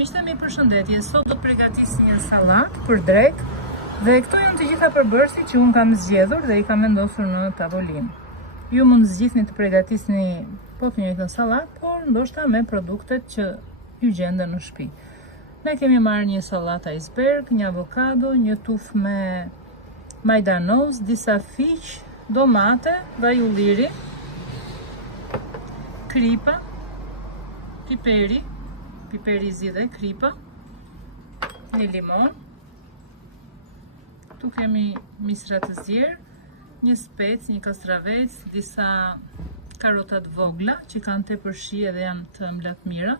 Miqtë mi, përshëndetje, sot do të përgatis një salat për drek dhe këto janë të gjitha përbërësit që unë kam zgjedhur dhe i kam vendosur në tavolinë. Ju mund zgjidhni të përgatisni po të njëjtën salat, por ndoshta me produktet që ju gjenden në shtëpi. Ne kemi marrë një salat iceberg, një avokado, një tufë me majdanoz, disa fiq, domate, vaj ulliri, kripa, piperi i zi dhe kripa, një limon, tu kemi misra të zjerë, një spec, një kastravec, disa karota të vogla që kanë tepër shi dhe janë të mblat mira,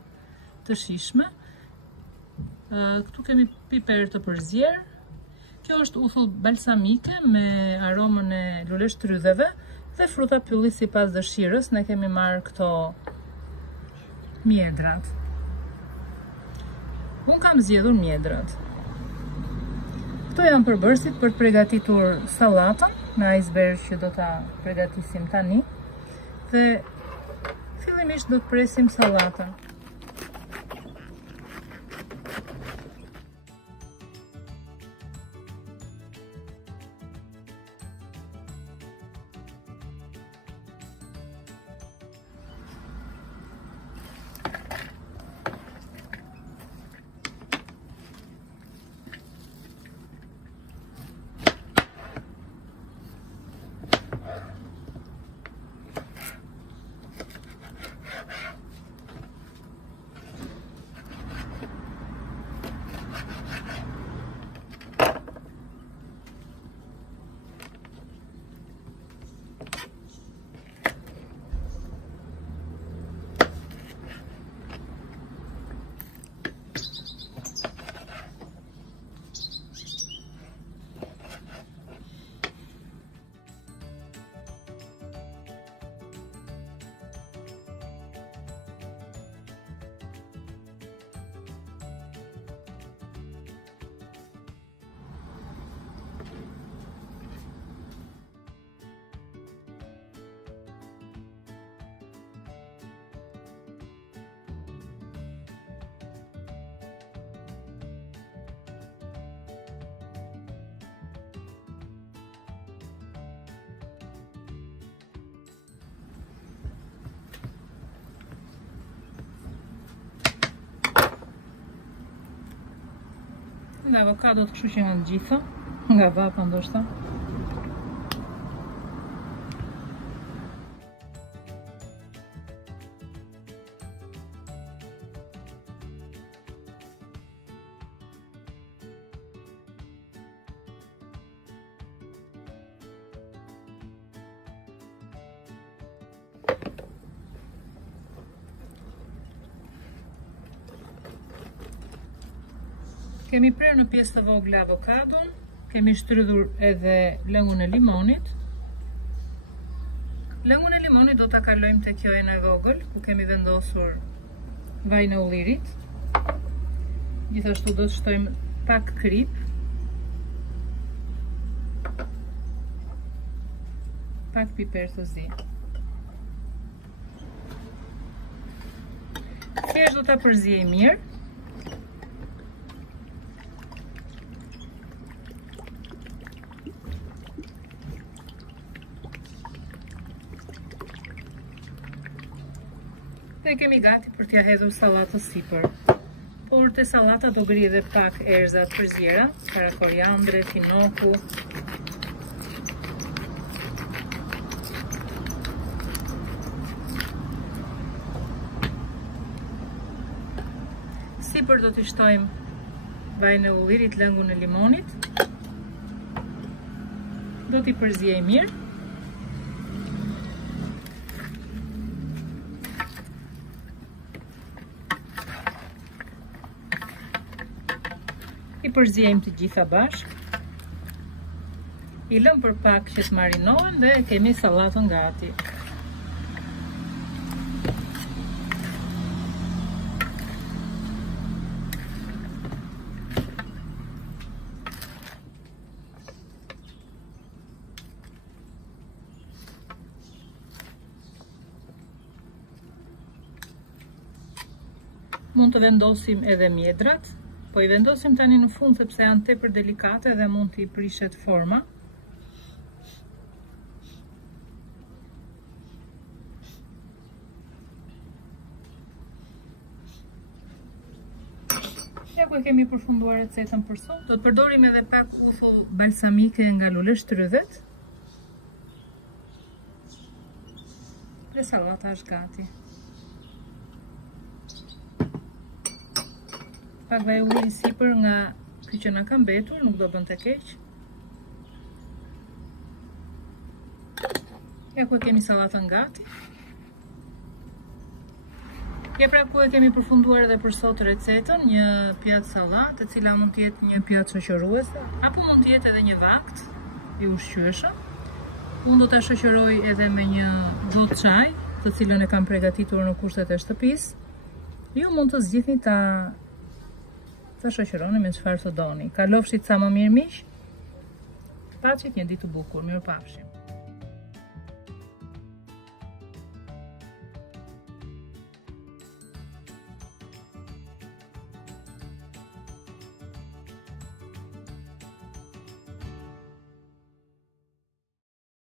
të shishme. Këtu kemi piper të përzjerë. Kjo është uthull balsamike me aromën e lule shtrydheve dhe fruta pylli sipas dëshirës. Ne kemi marrë këto mjedrat. Unë kam zgjedhur mjedrat. Këto janë përbërësit për të përgatitur salatën me iceberg që do ta përgatisim tani. Dhe fillimisht do të presim salatën. Nga avokado të kështu që nga të gjitha, nga vapa ndoshta. Kemi prerë në pjesë të vogla avokadon, kemi shtrydhur edhe lëngun e limonit. Lëngun e limonit do ta kalojmë te kjo e vogël, ku kemi vendosur vajin e ullirit. Gjithashtu do të shtojmë pak krip, pak piper të zi. Thjesht do ta përziej mirë. Dhe kemi gati për t'ja hedhur sallatës sipër. Por te sallata do bëri edhe pak erza të përzjera, para koriandre, tinoku. Sipër do t'i shtojmë vajin e ullirit, lëngun e limonit. Do t'i përziej mirë. I përziejmë të gjitha bashk. I lëm për pak që të marinohen dhe kemi sallatën gati. Mund të vendosim edhe mjedrat, po i vendosim tani në fund sepse janë tepër delikate dhe mund t'i prishet forma. Ja ku e kemi përfunduar recetën për sot. Do të përdorim edhe pak uthull balsamike nga luleshtrydhet. Dhe sallata është gati. Pak vaj ulliri sipër nga ky që na ka mbetur, nuk do bën të keq. Ja ku e kemi sallatën gati. Ja pra ku e kemi përfunduar edhe për sot recetën, një pjatë sallatë, e cila mund të jetë një pjatë shoqëruese, apo mund të jetë edhe një vakt i ushqyeshëm. Unë do ta shoqëroj edhe me një gotë çaj, të cilën e kam përgatitur në kushtet e shtëpisë. Ju mund të zgjidhni ta shoqëroni me çfarë të doni. Kalofshit sa më mirë miq. Paçit një ditë të bukur, mirupafshim.